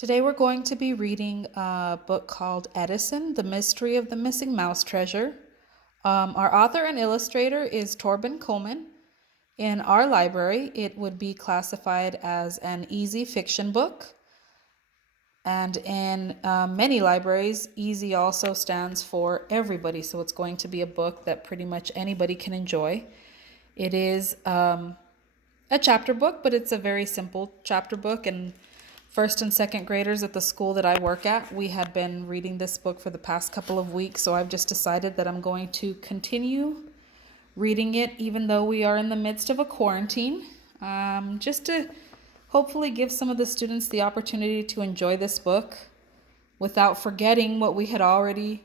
Today we're going to be reading a book called Edison, The Mystery of the Missing Mouse Treasure. Our author and illustrator is Torben Kuhlmann. In our library, it would be classified as an easy fiction book. And in many libraries, easy also stands for everybody. So it's going to be a book that pretty much anybody can enjoy. It is a chapter book, but it's a very simple chapter book. And first and second graders at the school that I work at, we had been reading this book for the past couple of weeks. So I've just decided that I'm going to continue reading it, even though we are in the midst of a quarantine, just to hopefully give some of the students the opportunity to enjoy this book without forgetting what we had already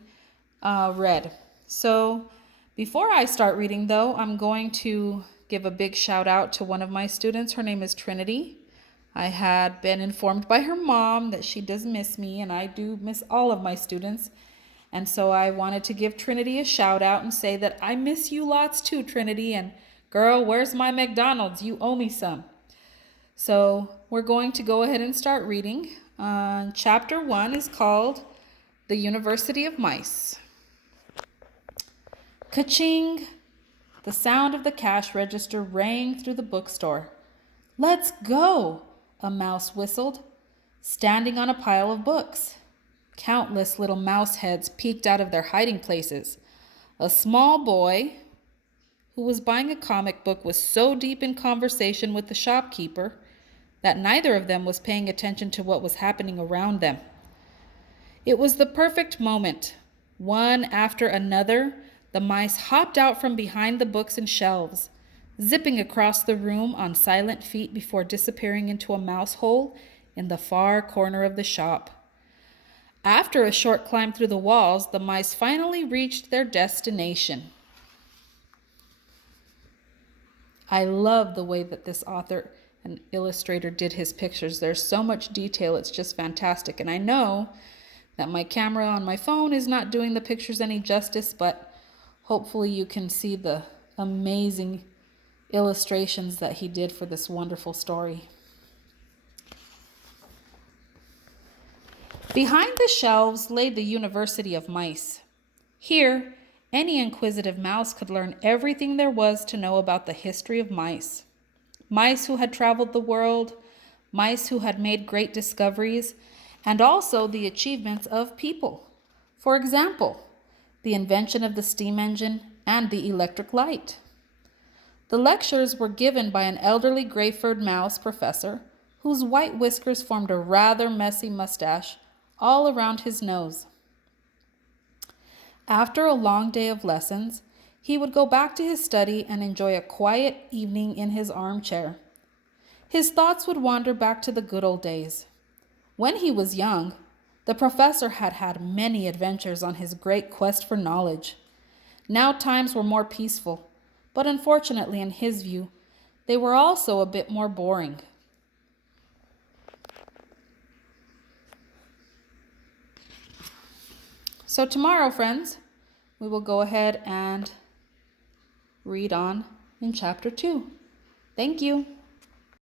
read. So before I start reading, though, I'm going to give a big shout out to one of my students. Her name is Trinity. I had been informed by her mom that she does miss me, and I do miss all of my students. And so I wanted to give Trinity a shout out and say that I miss you lots too, Trinity. And girl, where's my McDonald's? You owe me some. So we're going to go ahead and start reading. Chapter 1 is called The University of Mice. Ka-ching! The sound of the cash register rang through the bookstore. Let's go! A mouse whistled, standing on a pile of books. Countless little mouse heads peeked out of their hiding places. A small boy who was buying a comic book was so deep in conversation with the shopkeeper that neither of them was paying attention to what was happening around them. It was the perfect moment. One after another, the mice hopped out from behind the books and shelves, zipping across the room on silent feet before disappearing into a mouse hole in the far corner of the shop. After a short climb through the walls, the mice finally reached their destination. I love the way that this author and illustrator did his pictures. There's so much detail, it's just fantastic. And I know that my camera on my phone is not doing the pictures any justice, but hopefully you can see the amazing illustrations that he did for this wonderful story. Behind the shelves lay the University of Mice. Here, any inquisitive mouse could learn everything there was to know about the history of mice. Mice who had traveled the world, mice who had made great discoveries, and also the achievements of people. For example, the invention of the steam engine and the electric light. The lectures were given by an elderly gray-furred mouse professor whose white whiskers formed a rather messy mustache all around his nose. After a long day of lessons, he would go back to his study and enjoy a quiet evening in his armchair. His thoughts would wander back to the good old days. When he was young, the professor had had many adventures on his great quest for knowledge. Now times were more peaceful, but unfortunately, in his view, they were also a bit more boring. So tomorrow, friends, we will go ahead and read on in chapter 2. Thank you.